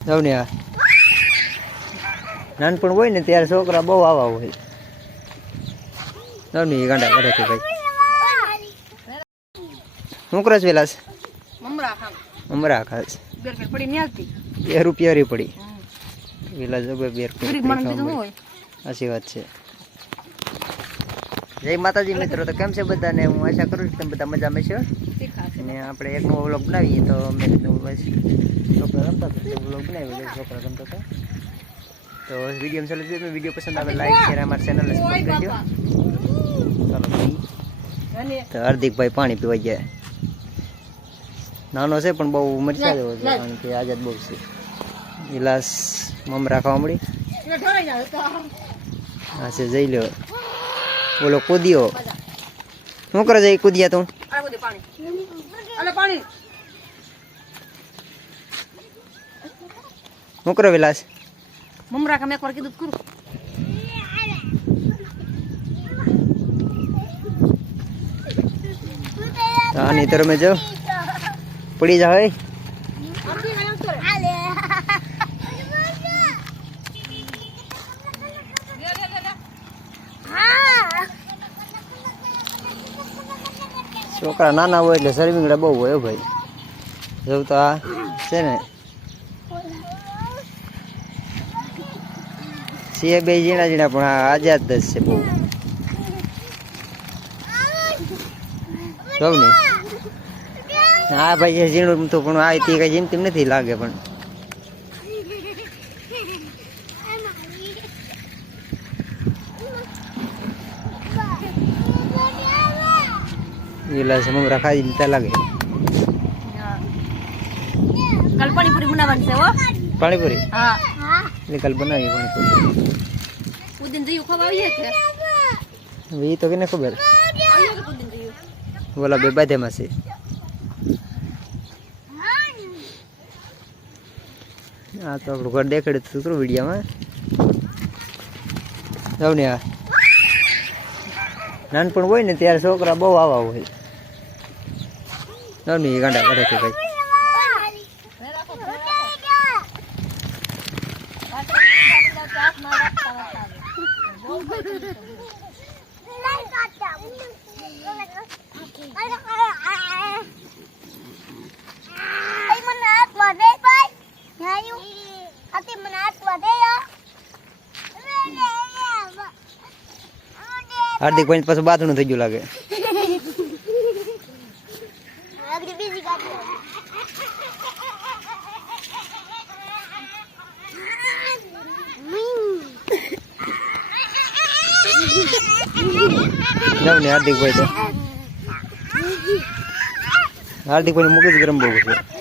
જાવ ને નાનપણ હોય ને ત્યારે છોકરા બહુ આવા હોય. જાવ ને ગાંડા કરે છે ભાઈ. શું કરે છે વિલાસ? મમરા ખાસ 2 રૂપિયા પડી વિલાસ. સાચી વાત છે. જય માતાજી મિત્રો. તો કેમ છે બધાને? હું આશા કરું છું તમે બધા મજામાં છો. અને આપણે એક નવો વ્લોગ બનાવીએ તો મેં કીધું બસ છોકરા રમતા હતા વ્લોગ બનાવી છોકરા રમતા હતા. તો વિડીયો ચાલુ છે. વિડીયો પસંદ આવે લાઈક શેર અમારી ચેનલને સબસ્ક્રાઈબ કરજો. ચાલો ભાઈ. તો હાર્દિકભાઈ પાણી પીવા ગયા. નાનો છે પણ બહુ મરચા જેવો છે કારણ કે આઝાદ બહુ છે. વિલાસ મમરા ખાવા મળી. હા છે જઈ લો. બોલો કૂદ્યો. શું કરે છે કૂદ્યા તું? શું કરો વિલાસ? મમરા ખામે એકવાર કીધું કરું. આની તરફ મેં જો પડી જાય. છોકરા નાના હોય એટલે સર્વિંગડા બહુ હોય ભાઈ. જોઉં તો આ છે ને છે બે ઝીણા ઝીણા પણ આ આઝાદ જ છે બહુ. જોઉં ને હા ભાઈ ઝીણું તો પણ આ તે કઈ જેમ તેમ નથી લાગે. પણ વિલાસ મમરા ખાઈ દીધા લાગે. કાલ પાણીપુરી બનાવવાની છે હો. પાણીપુરી? હા એટલે કાલ બનાવી પાણીપુરી. ઉદિન જયું ખવાવીએ છે એ તો કેને ખબર. આવીએ કે ઉદિન જયું બોલા બે બાધેમાં છે. હા તો આપણું ઘર દેખાડ્યું હતું શું વિડીયોમાં. જાવ ને નાનપણ હોય ને ત્યારે છોકરા બહુ આવા હોય. જાવ ને ગાંડા કરે છે ભાઈ. હાર્દિક ભાઈ પાછું બાથરૂમ થઈ ગયું લાગે. જાવ ને હાર્દિકભાઈ તો હાર્દિકભાઈ મગજ ગરમ બહુ છે.